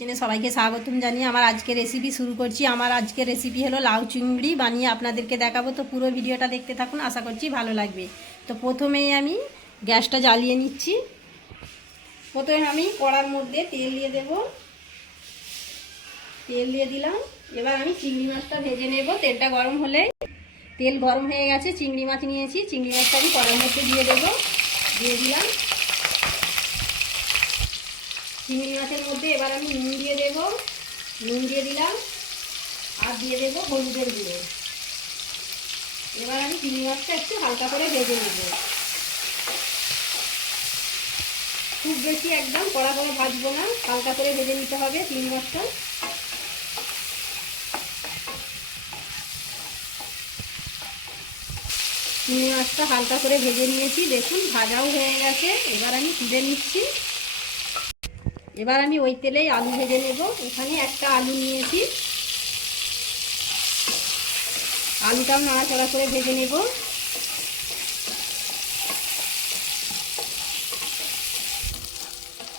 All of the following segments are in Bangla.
কিচেনে সবাইকে স্বাগতম জানিয়ে আমার আজকে রেসিপি শুরু করছি। আমার আজকে রেসিপি হলো লাউ চিংড়ি বানিয়ে আপনাদেরকে দেখাবো। তো পুরো ভিডিওটা দেখতে থাকুন, আশা করছি ভালো লাগবে। তো প্রথমেই আমি গ্যাসটা জ্বালিয়ে নিচ্ছি। প্রথমে আমি কড়ার মধ্যে তেল দিয়ে দেব। তেল দিয়ে দিলাম। এবার আমি চিংড়ি মাছটা ভেজে নেব। তেলটা গরম হলে তেল গরম হয়ে গেছে, চিংড়ি মাছ নিয়েছি। চিংড়ি মাছটা আমি কড়ার মধ্যে দিয়ে দেবো। দিয়ে দিলাম। চিংড়ি মাছের মধ্যে এবার আমি নুন দিয়ে দেব। নুন দিয়ে দিলাম। আর দিয়ে দেব হলুদের গুঁড়ো। এবার আমি চিংড়ি মাছটা একটু হালকা করে ভেজে নেব। খুব বেশি একদম কড়া করে ভাজবো না, হালকা করে ভেজে নিতে হবে চিংড়ি মাছটা। চিংড়ি মাছটা হালকা করে ভেজে নিয়েছি, দেখুন ভাজাও হয়ে গেছে। এবার আমি তুলে নিচ্ছি। এবার আমি ওই তেলেই আলু ভেজে নেব। এখানে একটা আলু নিয়েছি। আলুটাও নাড়াচাড়া করে ভেজে নেব।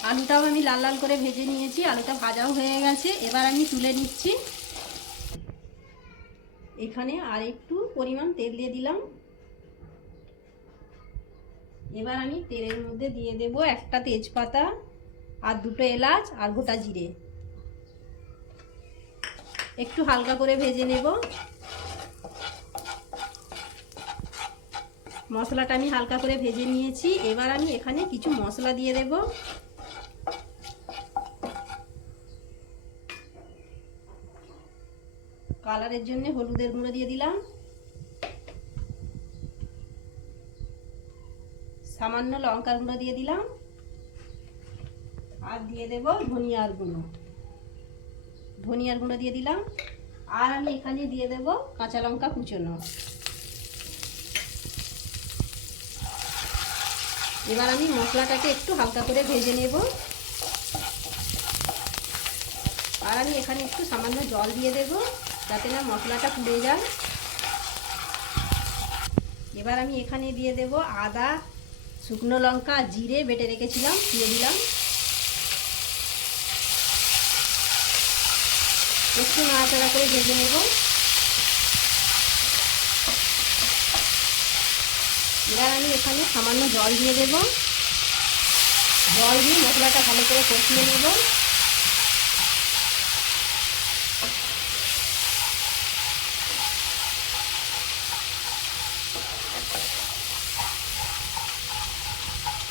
আলুটাও আমি লাল লাল করে ভেজে নিয়েছি। আলুটা ভাজাও হয়ে গেছে। এবার আমি তুলে নিচ্ছি। এখানে আর একটু পরিমাণ তেল দিয়ে দিলাম। এবার আমি তেলের মধ্যে দিয়ে দেব একটা তেজপাতা। আর দুটো এলাচ আর গোটা জিরে। একটু হালকা করে ভেজে নেব। মশলাটা আমি হালকা করে ভেজে নিয়েছি। এবার আমি এখানে কিছু মশলা দিয়ে দেব। কালারের জন্য হলুদের গুঁড়ো দিয়ে দিলাম। সামান্য লঙ্কার গুঁড়ো দিয়ে দিলাম। আর দিয়ে দেব ধনিয়ার গুঁড়ো। ধনিয়ার গুঁড়ো দিয়ে দিলাম। আর আমি এখানে দিয়ে দেব কাঁচা লঙ্কা কুচোনো। এবার আমি মশলাটাকে একটু হালকা করে ভেজে নেব। আর আমি এখানে একটু সামান্য জল দিয়ে দেব যাতে না মশলাটা পুড়ে যায়। এবার আমি এখানে দিয়ে দেব আদা, শুকনো লঙ্কা, জিরে বেটে রেখেছিলাম, দিয়ে দিলাম। একটু নাড়াচাড়া করে ভেজে নেব। এবার আমি এখানে সামান্য জল দিয়ে দেব। জল দিয়ে মশলাটা ভালো করে কষিয়ে নেব।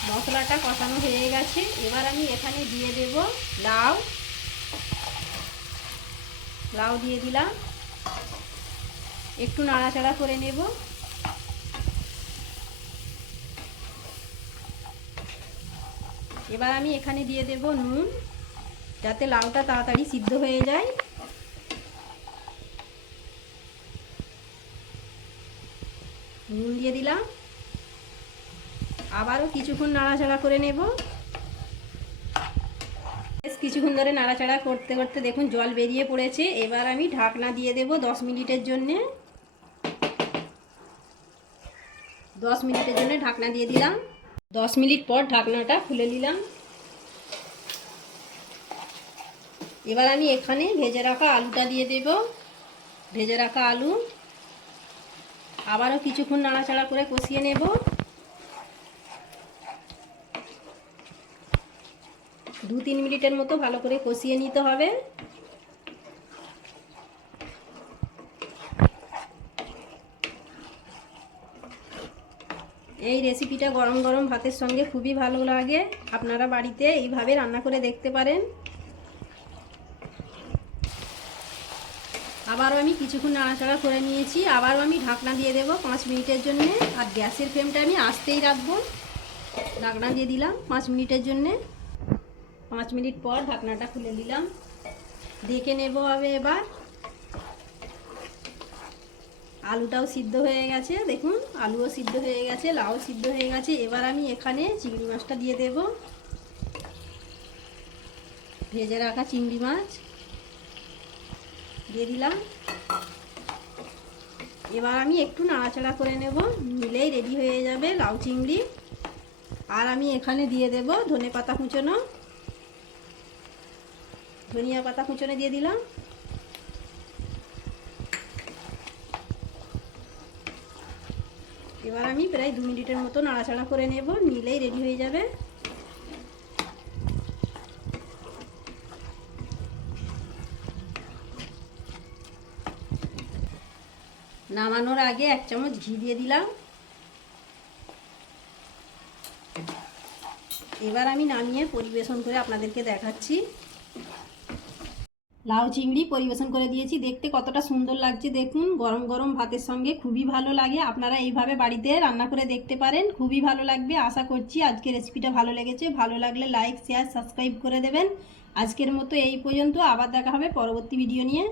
মশলাটা কষানো হয়ে গেছে। এবার আমি এখানে দিয়ে দেব লাউ। লাউ দিয়ে দিলাম। একটু নাড়াচাড়া করে নেব। এবার আমি এখানে দিয়ে দেব নুন, যাতে লাউটা তাড়াতাড়ি সিদ্ধ হয়ে যায়। নুন দিয়ে দিলাম। আবারও কিছুক্ষণ নাড়াচাড়া করে নেব। কিছুক্ষণ ধরে নাড়াচাড়া করতে করতে দেখুন জল বেরিয়ে পড়েছে। এবার আমি ঢাকনা দিয়ে দেব দশ মিনিটের জন্যে। দশ মিনিটের জন্য ঢাকনা দিয়ে দিলাম। দশ মিনিট পর ঢাকনাটা খুলে নিলাম। এবার আমি এখানে ভেজে রাখা আলুটা দিয়ে দেব। ভেজে রাখা আলু। আবারও কিছুক্ষণ নাড়াচাড়া করে কষিয়ে নেব। দু তিন মিনিটের মতো ভালো করে কষিয়ে নিতে হবে। এই রেসিপিটা গরম গরম ভাতের সঙ্গে খুবই ভালো লাগে। আপনারা বাড়িতে এইভাবে রান্না করে দেখতে পারেন। আবারও আমি কিছুক্ষণ নাড়াচাড়া করে নিয়েছি। আবারও আমি ঢাকনা দিয়ে দেবো পাঁচ মিনিটের জন্য। আর গ্যাসের ফ্লেমটা আমি আসতেই রাখব। ঢাকনা দিয়ে দিলাম পাঁচ মিনিটের জন্যে। পাঁচ মিনিট পর ঢাকনাটা খুলে দিলাম দেখে নেব হবে এবার। আলুটাও সিদ্ধ হয়ে গেছে, দেখুন, আলুও সিদ্ধ হয়ে গেছে লাউ সিদ্ধ হয়ে গেছে। এবার আমি এখানে চিংড়ি মাছটা দিয়ে দেব। ভেজে রাখা চিংড়ি মাছ। দিয়ে দিলাম। এবার আমি একটু নাড়াচাড়া করে নেব, নিলেই রেডি হয়ে যাবে লাউ চিংড়ি। আর আমি এখানে দিয়ে দেব ধনে পাতা কুচোনো। ধনিয়া পাতা কুচনে দিয়ে দিলাম। এবার আমি প্রায় দু মিনিটের মতো নাড়াচাড়া করে নেব, নিলেই রেডি হয়ে যাবে। নামানোর আগে এক চামচ ঘি দিয়ে দিলাম। এবার আমি নামিয়ে পরিবেশন করে আপনাদেরকে দেখাচ্ছি। লাউ চিংড়ি পরিবেশন করে দিয়েছি। দেখতে কতটা সুন্দর লাগছে, দেখুন। গরম গরম ভাতের সঙ্গে খুবই ভালো লাগে। আপনারা এইভাবে বাড়িতে রান্না করে দেখতে পারেন। খুবই ভালো লাগবে। আশা করছি আজকে রেসিপিটা ভালো লেগেছে। ভালো লাগলে লাইক শেয়ার সাবস্ক্রাইব করে দেবেন। আজকের মতো এই পর্যন্ত। আবার দেখা হবে পরবর্তী ভিডিও নিয়ে।